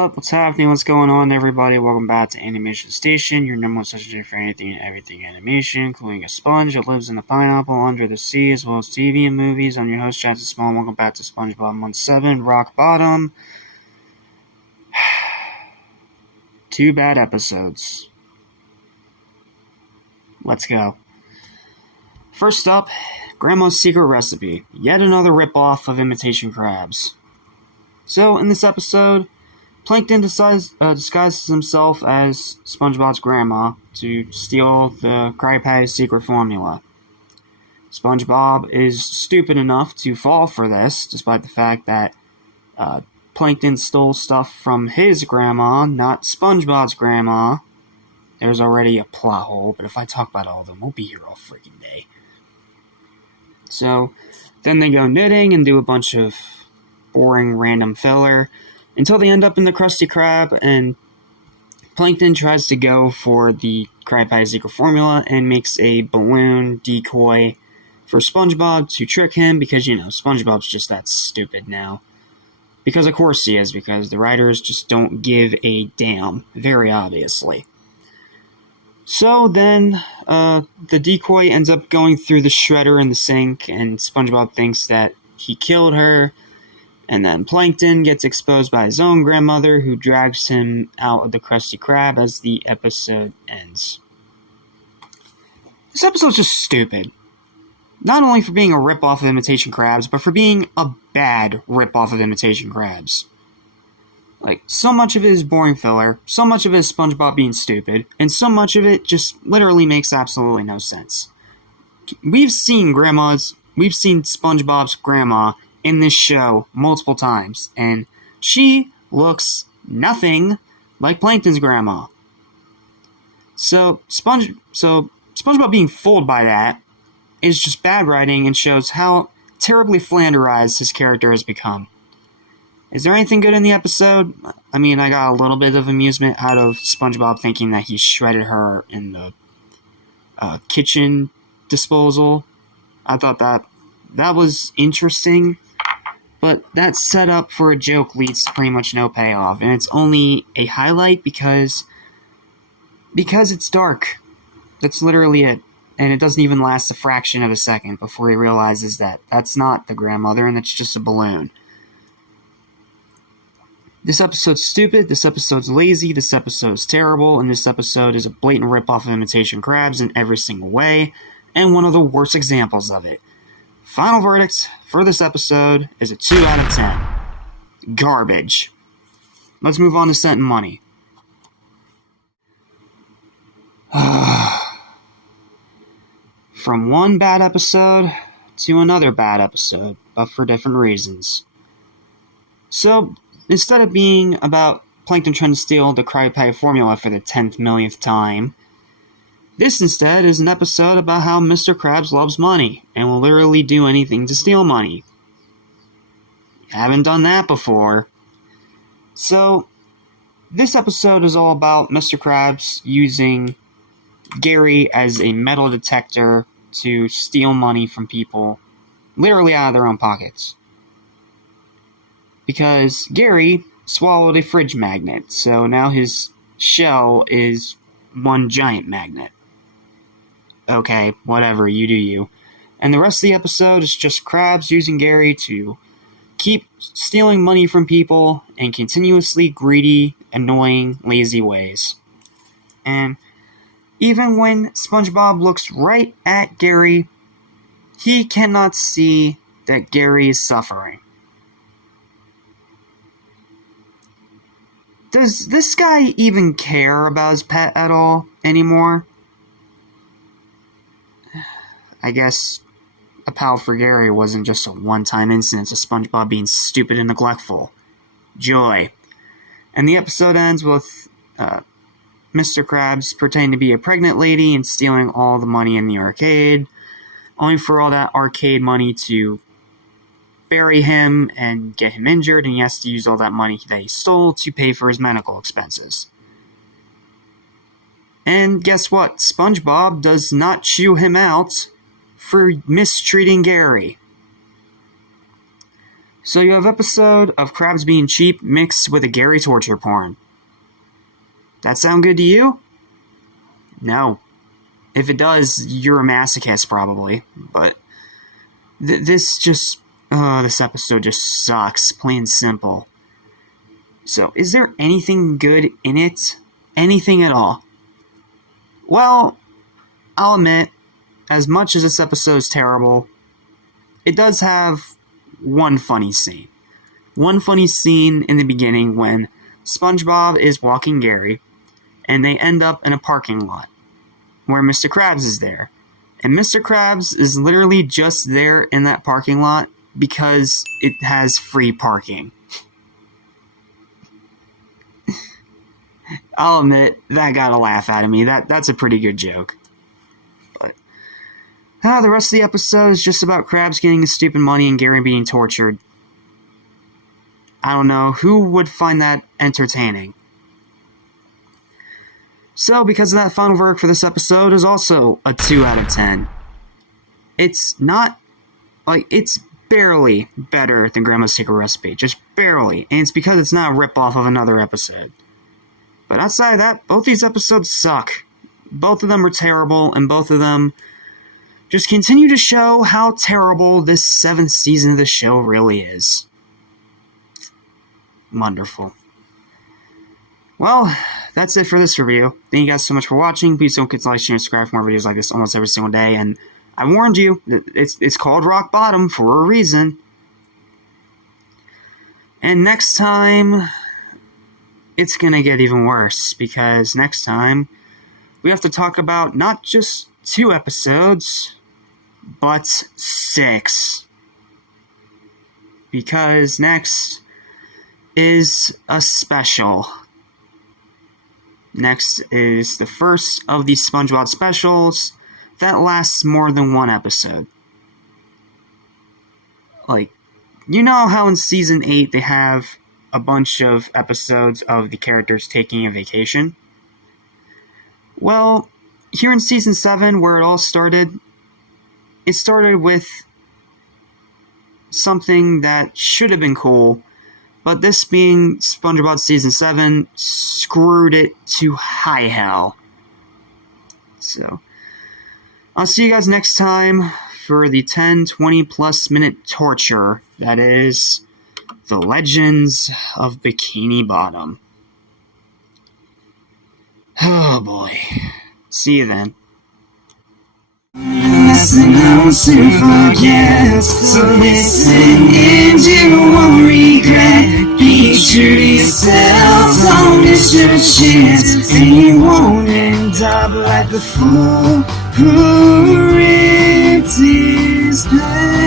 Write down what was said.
What's happening? What's going on, everybody? Welcome back to Animation Station, your number one station for anything and everything animation, including a sponge that lives in a pineapple under the sea, as well as TV and movies. I'm your host, Chad Small, and welcome back to SpongeBob Month 7, Rock Bottom. 2 bad episodes. Let's go. First up, Grandma's Secret Recipe. Yet another ripoff of imitation crabs. So, in this episode, Plankton disguises himself as SpongeBob's grandma to steal the Krabby Patty's secret formula. SpongeBob is stupid enough to fall for this, despite the fact that Plankton stole stuff from his grandma, not SpongeBob's grandma. There's already a plot hole, but if I talk about all of them, we'll be here all freaking day. So, then they go knitting and do a bunch of boring random filler until they end up in the Krusty Krab, and Plankton tries to go for the Krabby Patty's secret formula and makes a balloon decoy for SpongeBob to trick him because, SpongeBob's just that stupid now. Because of course he is, because the writers just don't give a damn, very obviously. So then, the decoy ends up going through the shredder in the sink, and SpongeBob thinks that he killed her. And then Plankton gets exposed by his own grandmother, who drags him out of the Krusty Krab as the episode ends. This episode's just stupid. Not only for being a ripoff of Imitation Crabs, but for being a bad ripoff of Imitation Crabs. So much of it is boring filler, so much of it is SpongeBob being stupid, and so much of it just literally makes absolutely no sense. We've seen SpongeBob's grandma in this show multiple times, and she looks nothing like Plankton's grandma. So SpongeBob being fooled by that is just bad writing and shows how terribly flanderized his character has become. Is there anything good in the episode? I mean, I got a little bit of amusement out of SpongeBob thinking that he shredded her in the kitchen disposal. I thought that was interesting. But that setup for a joke leads to pretty much no payoff, and it's only a highlight because it's dark. That's literally it. And it doesn't even last a fraction of a second before he realizes that that's not the grandmother and it's just a balloon. This episode's stupid, this episode's lazy, this episode's terrible, and this episode is a blatant ripoff of Imitation Crabs in every single way, and one of the worst examples of it. Final verdict for this episode is a 2 out of 10. Garbage. Let's move on to Cent and Money. From one bad episode to another bad episode, but for different reasons. So, instead of being about Plankton trying to steal the Krabby Patty formula for the 10th millionth time, this instead is an episode about how Mr. Krabs loves money and will literally do anything to steal money. Haven't done that before. So, this episode is all about Mr. Krabs using Gary as a metal detector to steal money from people, literally out of their own pockets. Because Gary swallowed a fridge magnet, so now his shell is one giant magnet. Okay, whatever, you do you. And the rest of the episode is just Krabs using Gary to keep stealing money from people in continuously greedy, annoying, lazy ways. And even when SpongeBob looks right at Gary, he cannot see that Gary is suffering. Does this guy even care about his pet at all anymore? I guess a pal for Gary wasn't just a one-time instance of SpongeBob being stupid and neglectful. Joy. And the episode ends with Mr. Krabs pretending to be a pregnant lady and stealing all the money in the arcade, only for all that arcade money to bury him and get him injured, and he has to use all that money that he stole to pay for his medical expenses. And guess what? SpongeBob does not chew him out for mistreating Gary. So you have episode of crabs being cheap mixed with a Gary torture porn. That sound good to you? No. If it does, you're a masochist probably. But this episode just sucks, plain and simple. So, is there anything good in it? Anything at all? Well, I'll admit, as much as this episode is terrible, it does have one funny scene. One funny scene in the beginning when SpongeBob is walking Gary, and they end up in a parking lot where Mr. Krabs is there. And Mr. Krabs is literally just there in that parking lot because it has free parking. I'll admit, that got a laugh out of me. That's a pretty good joke. But the rest of the episode is just about Krabs getting his stupid money and Gary being tortured. I don't know, who would find that entertaining? So, because of that, final verdict for this episode is also a 2 out of 10. It's not, it's barely better than Grandma's Secret Recipe. Just barely. And it's because it's not a ripoff of another episode. But outside of that, both these episodes suck. Both of them are terrible, and both of them just continue to show how terrible this 7th season of the show really is. Wonderful. Well, that's it for this review. Thank you guys so much for watching. Please don't forget to like, share, and subscribe for more videos like this almost every single day. And I warned you, it's called Rock Bottom for a reason. And next time, it's gonna get even worse, because next time, we have to talk about not just 2 episodes, but 6. Because next is a special. Next is the first of these SpongeBob specials that lasts more than 1 episode. You know how in Season 8 they have a bunch of episodes of the characters taking a vacation? Well, here in Season 7, where it all started, it started with something that should have been cool, but this being SpongeBob Season 7 screwed it to high hell. So, I'll see you guys next time for the 10-20 plus minute torture that is The Legends of Bikini Bottom. Oh boy. See you then. Lesson how to forget. So listen and you won't regret. Be true to yourself, don't miss your chance, and you won't end up like the fool who ripped his pants.